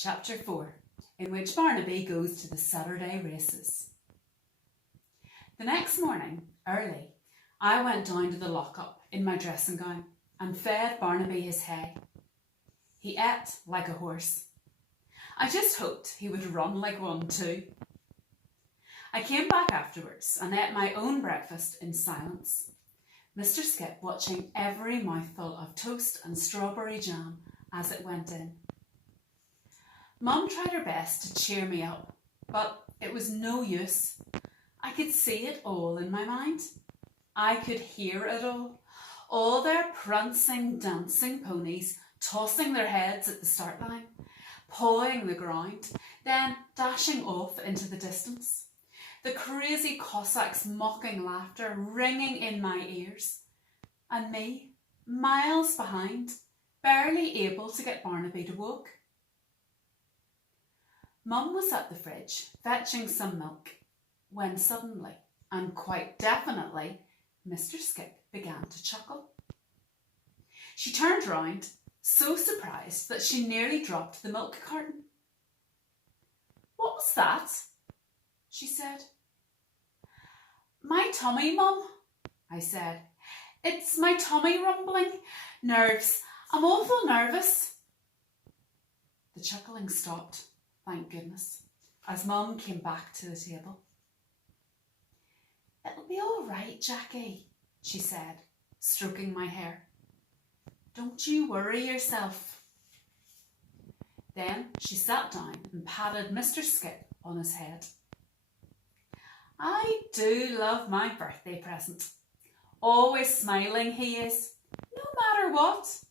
Chapter 4, in which Barnaby goes to the Saturday races. The next morning, early, I went down to the lock-up in my dressing gown and fed Barnaby his hay. He ate like a horse. I just hoped he would run like one too. I came back afterwards and ate my own breakfast in silence, Mr. Skip watching every mouthful of toast and strawberry jam as it went in. Mum tried her best to cheer me up, but it was no use. I could see it all in my mind. I could hear it all their prancing, dancing ponies tossing their heads at the start line, pawing the ground, then dashing off into the distance. The crazy Cossacks' mocking laughter ringing in my ears, and me, miles behind, barely able to get Barnaby to walk. Mum was at the fridge fetching some milk when suddenly, and quite definitely, Mr. Skip began to chuckle. She turned round, so surprised that she nearly dropped the milk carton. "What was that?" she said. "My tummy, Mum," I said. "It's my tummy rumbling. Nerves. I'm awful nervous." The chuckling stopped, thank goodness, as Mum came back to the table. "It'll be all right, Jackie," she said, stroking my hair. "Don't you worry yourself." Then she sat down and patted Mr. Skip on his head. I do love my birthday present. Always smiling he is, no matter what.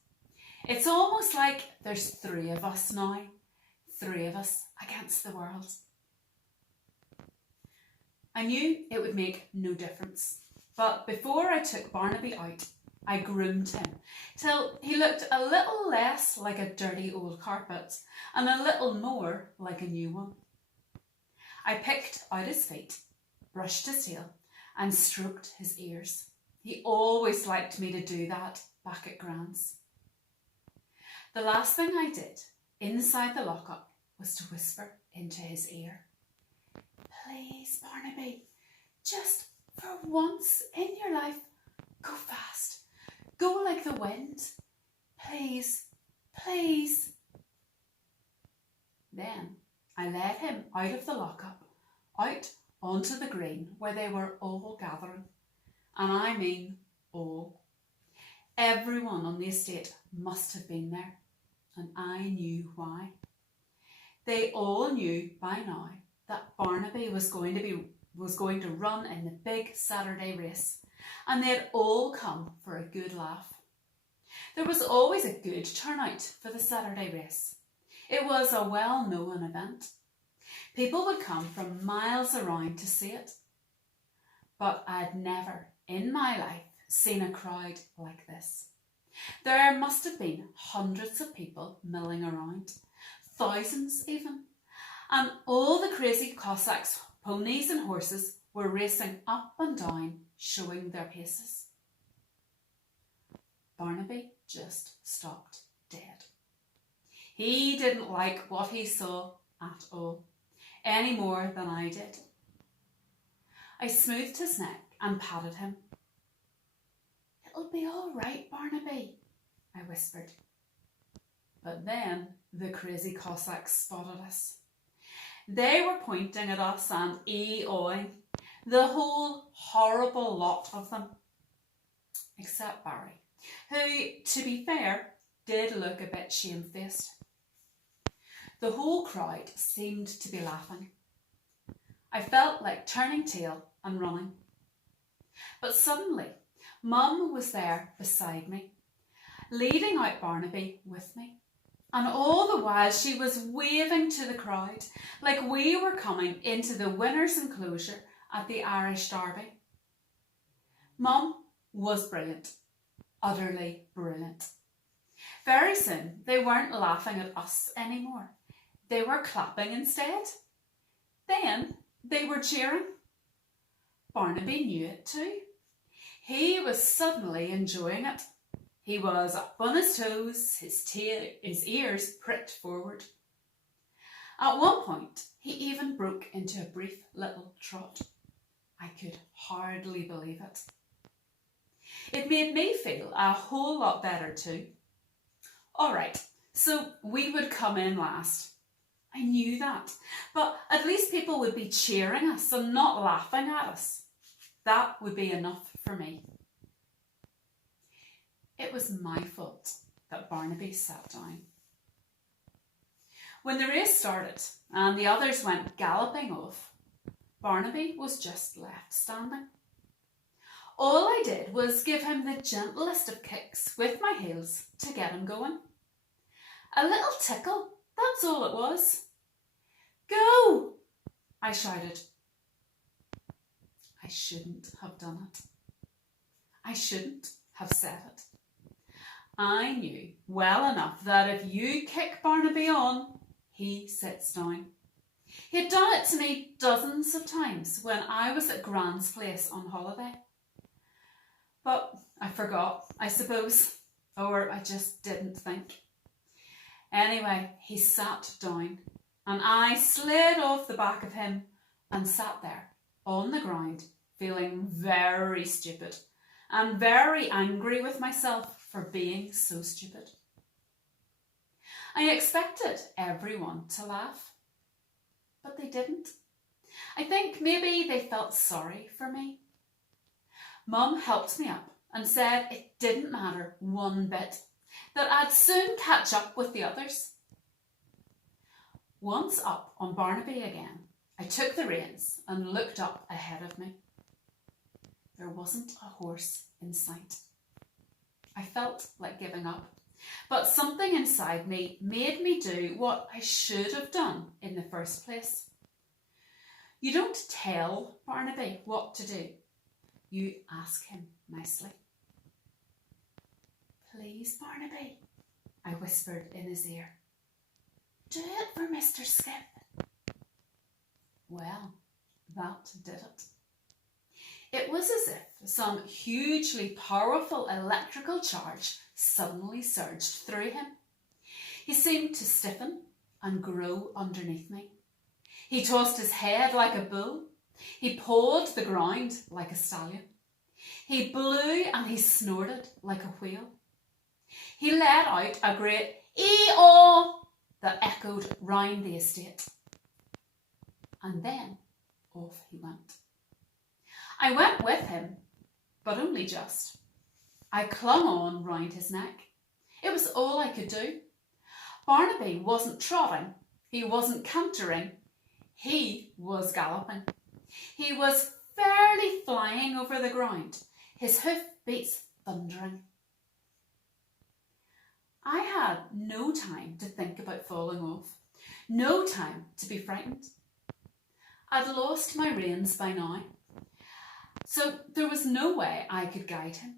It's almost like there's 3 of us now. 3 of us against the world. I knew it would make no difference, but before I took Barnaby out, I groomed him till he looked a little less like a dirty old carpet and a little more like a new one. I picked out his feet, brushed his tail and stroked his ears. He always liked me to do that back at Gran's. The last thing I did inside the lock-up was to whisper into his ear, "Please, Barnaby, just for once in your life, go fast. Go like the wind. Please, please." Then I led him out of the lock-up, out onto the green where they were all gathering. And I mean all. Everyone on the estate must have been there, and I knew why. They all knew by now that Barnaby was going to run in the big Saturday race, and they had all come for a good laugh. There was always a good turnout for the Saturday race. It was a well-known event. People would come from miles around to see it. But I'd never in my life seen a crowd like this. There must have been hundreds of people milling around, thousands even, and all the crazy Cossacks' ponies and horses were racing up and down, showing their paces. Barnaby just stopped dead. He didn't like what he saw at all, any more than I did. I smoothed his neck and patted him. "It'll be all right, Barnaby," I whispered. But then the crazy Cossacks spotted us. They were pointing at us and ee-awing, the whole horrible lot of them, except Barry, who, to be fair, did look a bit shamefaced. The whole crowd seemed to be laughing. I felt like turning tail and running. But suddenly, Mum was there beside me, leading out Barnaby with me. And all the while she was waving to the crowd like we were coming into the winner's enclosure at the Irish Derby. Mum was brilliant, utterly brilliant. Very soon they weren't laughing at us anymore. They were clapping instead. Then they were cheering. Barnaby knew it too. He was suddenly enjoying it. He was up on his toes, his ears pricked forward. At one point, he even broke into a brief little trot. I could hardly believe it. It made me feel a whole lot better too. All right, so we would come in last. I knew that, but at least people would be cheering us and not laughing at us. That would be enough for me. It was my fault that Barnaby sat down. When the race started and the others went galloping off, Barnaby was just left standing. All I did was give him the gentlest of kicks with my heels to get him going. A little tickle, that's all it was. Go! I shouted. I shouldn't have done it. I shouldn't have said it. I knew well enough that if you kick Barnaby on, he sits down. He had done it to me dozens of times when I was at Gran's place on holiday. But I forgot, I suppose, or I just didn't think. Anyway, he sat down and I slid off the back of him and sat there on the ground feeling very stupid and very angry with myself for being so stupid. I expected everyone to laugh, but they didn't. I think maybe they felt sorry for me. Mum helped me up and said it didn't matter one bit, that I'd soon catch up with the others. Once up on Barnaby again, I took the reins and looked up ahead of me. There wasn't a horse in sight. I felt like giving up, but something inside me made me do what I should have done in the first place. You don't tell Barnaby what to do. You ask him nicely. Please, Barnaby, I whispered in his ear. Do it for Mr. Skip. Well, that did it. It was as if some hugely powerful electrical charge suddenly surged through him. He seemed to stiffen and grow underneath me. He tossed his head like a bull. He pawed the ground like a stallion. He blew and he snorted like a whale. He let out a great ee-aw that echoed round the estate. And then off he went. I went with him, but only just. I clung on round his neck. It was all I could do. Barnaby wasn't trotting. He wasn't cantering. He was galloping. He was fairly flying over the ground, his hoof beats thundering. I had no time to think about falling off, no time to be frightened. I'd lost my reins by now, so there was no way I could guide him.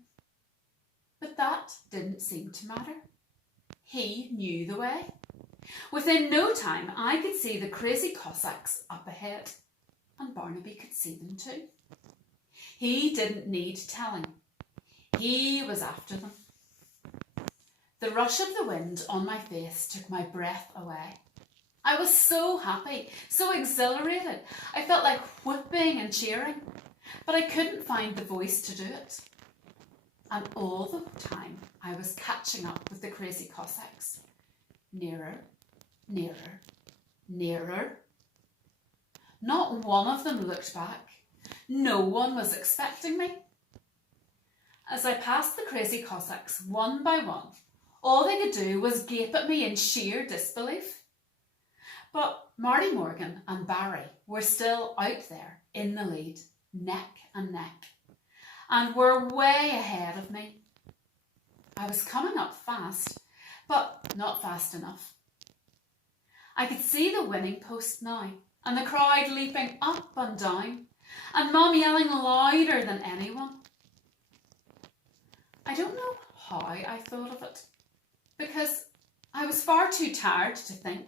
But that didn't seem to matter. He knew the way. Within no time, I could see the crazy Cossacks up ahead, and Barnaby could see them too. He didn't need telling. He was after them. The rush of the wind on my face took my breath away. I was so happy, so exhilarated. I felt like whooping and cheering, but I couldn't find the voice to do it. And all the time I was catching up with the crazy Cossacks. Nearer, nearer, nearer. Not one of them looked back. No one was expecting me. As I passed the crazy Cossacks one by one, all they could do was gape at me in sheer disbelief. But Marty Morgan and Barry were still out there in the lead, neck and neck, and were way ahead of me. I was coming up fast, but not fast enough. I could see the winning post now, and the crowd leaping up and down, and Mum yelling louder than anyone. I don't know how I thought of it, because I was far too tired to think.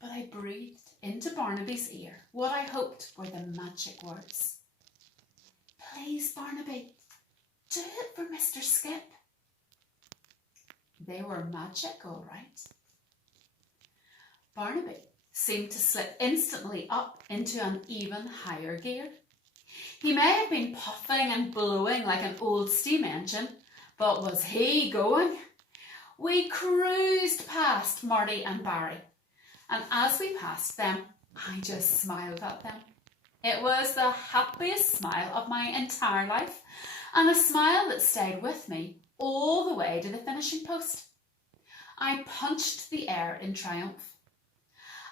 But I breathed into Barnaby's ear what I hoped were the magic words. Please, Barnaby, do it for Mr. Skip. They were magic, all right. Barnaby seemed to slip instantly up into an even higher gear. He may have been puffing and blowing like an old steam engine, but was he going? We cruised past Marty and Barry, and as we passed them, I just smiled at them. It was the happiest smile of my entire life, and a smile that stayed with me all the way to the finishing post. I punched the air in triumph.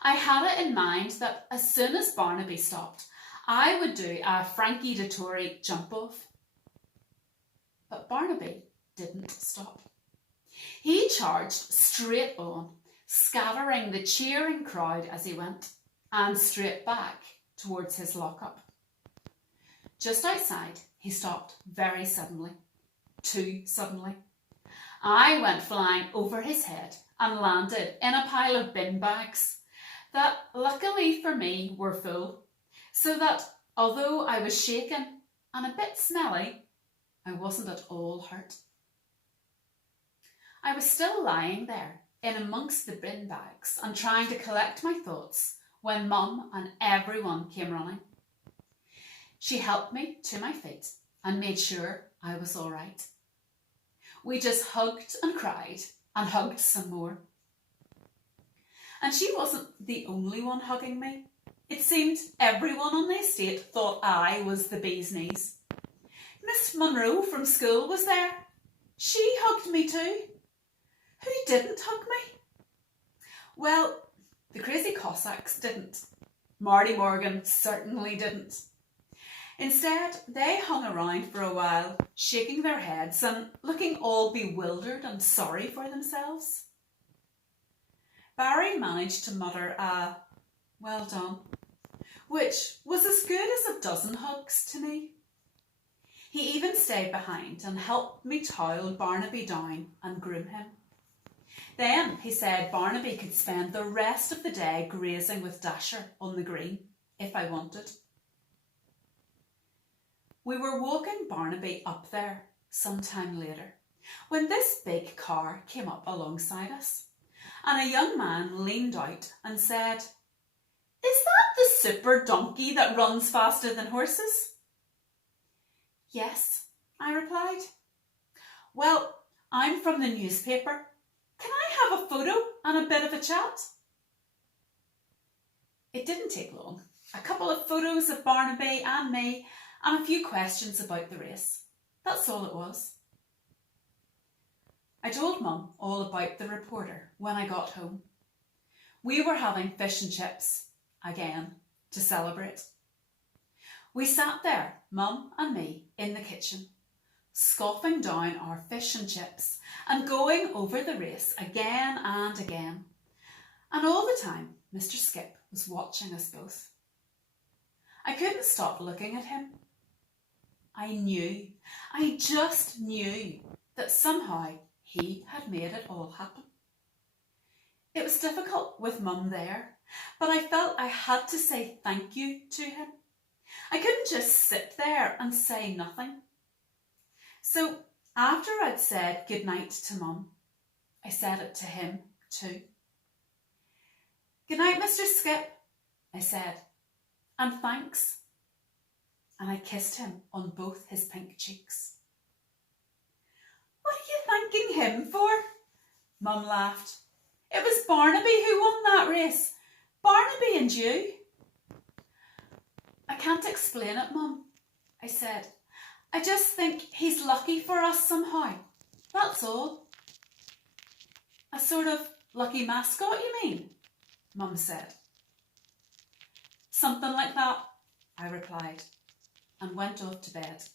I had it in mind that as soon as Barnaby stopped, I would do a Frankie Dettori jump off. But Barnaby didn't stop. He charged straight on, scattering the cheering crowd as he went, and straight back towards his lockup. Just outside, he stopped very suddenly. Too suddenly. I went flying over his head and landed in a pile of bin bags that, luckily for me, were full, so that although I was shaken and a bit smelly, I wasn't at all hurt. I was still lying there in amongst the bin bags and trying to collect my thoughts when Mum and everyone came running. She helped me to my feet and made sure I was all right. We just hugged and cried and hugged some more. And she wasn't the only one hugging me. It seemed everyone on the estate thought I was the bee's knees. Miss Munro from school was there. She hugged me too. Who didn't hug me? Well, the crazy Cossacks didn't. Marty Morgan certainly didn't. Instead, they hung around for a while, shaking their heads and looking all bewildered and sorry for themselves. Barry managed to mutter a "well done," which was as good as a dozen hugs to me. He even stayed behind and helped me towel Barnaby down and groom him. Then he said Barnaby could spend the rest of the day grazing with Dasher on the green if I wanted. We were walking Barnaby up there some time later when this big car came up alongside us, and a young man leaned out and said, "Is that the super donkey that runs faster than horses?" "Yes," I replied. "Well, I'm from the newspaper. Can I have a photo and a bit of a chat?" It didn't take long. A couple of photos of Barnaby and me and a few questions about the race. That's all it was. I told Mum all about the reporter when I got home. We were having fish and chips, again, to celebrate. We sat there, Mum and me, in the kitchen, scoffing down our fish and chips and going over the race again and again. And all the time, Mr. Skip was watching us both. I couldn't stop looking at him. I just knew that somehow he had made it all happen. It was difficult with Mum there, but I felt I had to say thank you to him. I couldn't just sit there and say nothing. So after I'd said goodnight to Mum, I said it to him too. "Good night, Mr. Skip," I said, "and thanks." And I kissed him on both his pink cheeks. "What are you thanking him for?" Mum laughed. "It was Barnaby who won that race. Barnaby and you." "I can't explain it, Mum," I said. "I just think he's lucky for us somehow. That's all." "A sort of lucky mascot, you mean?" Mum said. "Something like that," I replied, and went off to bed.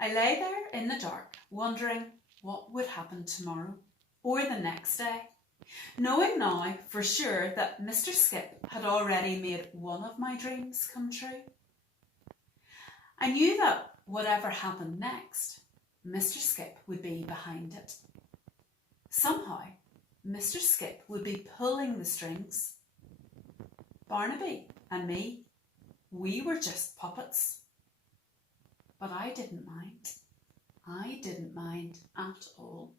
I lay there in the dark, wondering what would happen tomorrow or the next day, knowing now for sure that Mr. Skip had already made one of my dreams come true. I knew that whatever happened next, Mr. Skip would be behind it. Somehow, Mr. Skip would be pulling the strings. Barnaby and me, we were just puppets. But I didn't mind. I didn't mind at all.